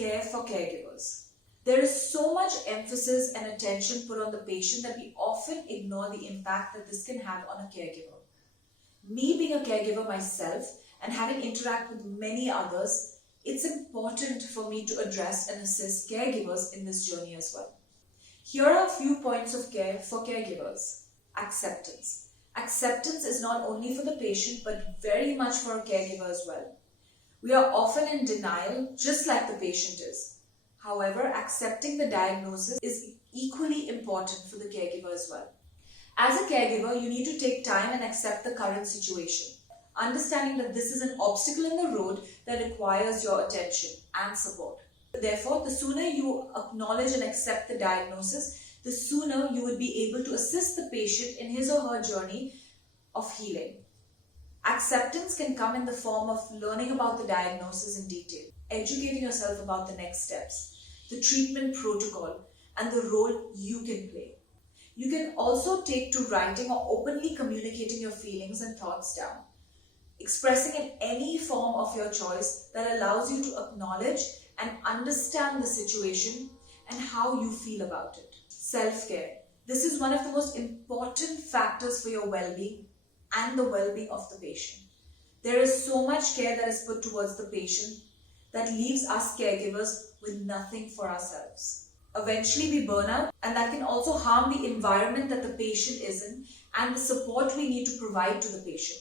care for caregivers. There is so much emphasis and attention put on the patient that we often ignore the impact that this can have on a caregiver. Me being a caregiver myself and having interact with many others, it's important for me to address and assist caregivers in this journey as well. Here are a few points of care for caregivers. Acceptance. Acceptance is not only for the patient but very much for a caregiver as well. We are often in denial, just like the patient is. However, accepting the diagnosis is equally important for the caregiver as well. As a caregiver, you need to take time and accept the current situation, understanding that this is an obstacle in the road that requires your attention and support. Therefore, the sooner you acknowledge and accept the diagnosis, the sooner you would be able to assist the patient in his or her journey of healing. Acceptance can come in the form of learning about the diagnosis in detail, educating yourself about the next steps, the treatment protocol, and the role you can play. You can also take to writing or openly communicating your feelings and thoughts down, expressing in any form of your choice that allows you to acknowledge and understand the situation and how you feel about it. Self-care. This is one of the most important factors for your well-being and the well-being of the patient. There is so much care that is put towards the patient that leaves us caregivers with nothing for ourselves. Eventually we burn out, and that can also harm the environment that the patient is in and the support we need to provide to the patient.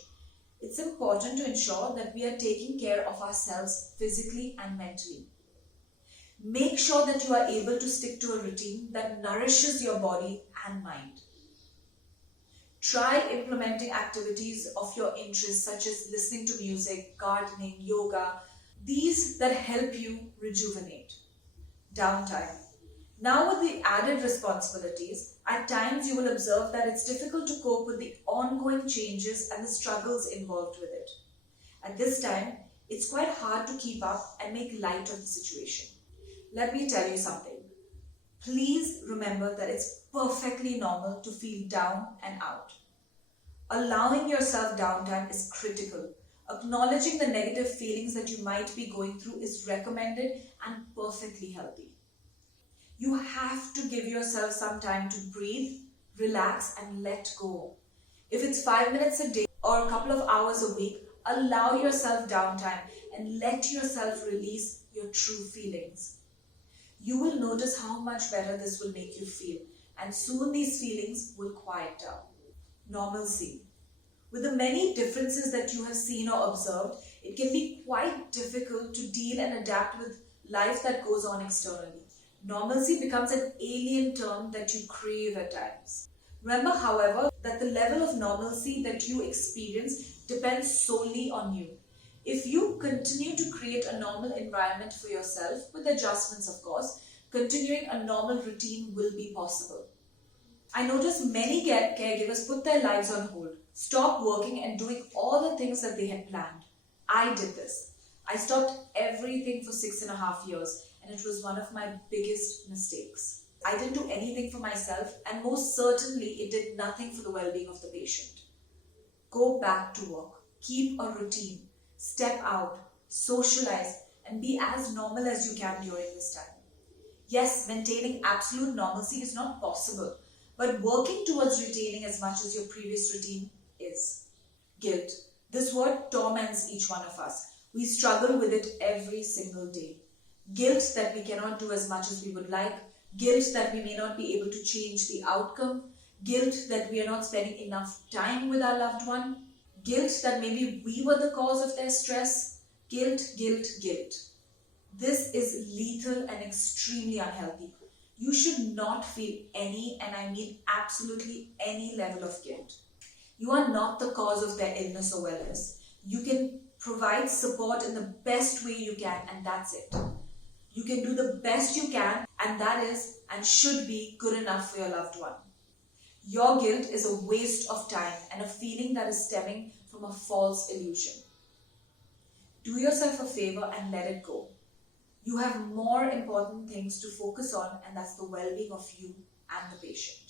It's important to ensure that we are taking care of ourselves physically and mentally. Make sure that you are able to stick to a routine that nourishes your body and mind. Try implementing activities of your interest such as listening to music, gardening, yoga, these that help you rejuvenate. Downtime. Now with the added responsibilities, at times you will observe that it's difficult to cope with the ongoing changes and the struggles involved with it. At this time, it's quite hard to keep up and make light of the situation. Let me tell you something. Please remember that it's perfectly normal to feel down and out. Allowing yourself downtime is critical. Acknowledging the negative feelings that you might be going through is recommended and perfectly healthy. You have to give yourself some time to breathe, relax, and let go. If it's 5 minutes a day or a couple of hours a week, allow yourself downtime and let yourself release your true feelings. You will notice how much better this will make you feel, and soon these feelings will quiet down. Normalcy. With the many differences that you have seen or observed, it can be quite difficult to deal and adapt with life that goes on externally. Normalcy becomes an alien term that you crave at times. Remember, however, that the level of normalcy that you experience depends solely on you. If you continue to create a normal environment for yourself, with adjustments of course, continuing a normal routine will be possible. I notice many caregivers put their lives on hold, stop working and doing all the things that they had planned. I did this. I stopped everything for 6.5 years, and it was one of my biggest mistakes. I didn't do anything for myself, and most certainly it did nothing for the well-being of the patient. Go back to work. Keep a routine. Step out, socialize, and be as normal as you can during this time. Yes, maintaining absolute normalcy is not possible, but working towards retaining as much as your previous routine is. Guilt. This word torments each one of us. We struggle with it every single day. Guilt that we cannot do as much as we would like. Guilt that we may not be able to change the outcome. Guilt that we are not spending enough time with our loved one. Guilt that maybe we were the cause of their stress. Guilt, guilt, guilt. This is lethal and extremely unhealthy. You should not feel any, and I mean absolutely any level of guilt. You are not the cause of their illness or wellness. You can provide support in the best way you can, and that's it. You can do the best you can, and that is and should be good enough for your loved one. Your guilt is a waste of time and a feeling that is stemming from a false illusion. Do yourself a favor and let it go. You have more important things to focus on, and that's the well-being of you and the patient.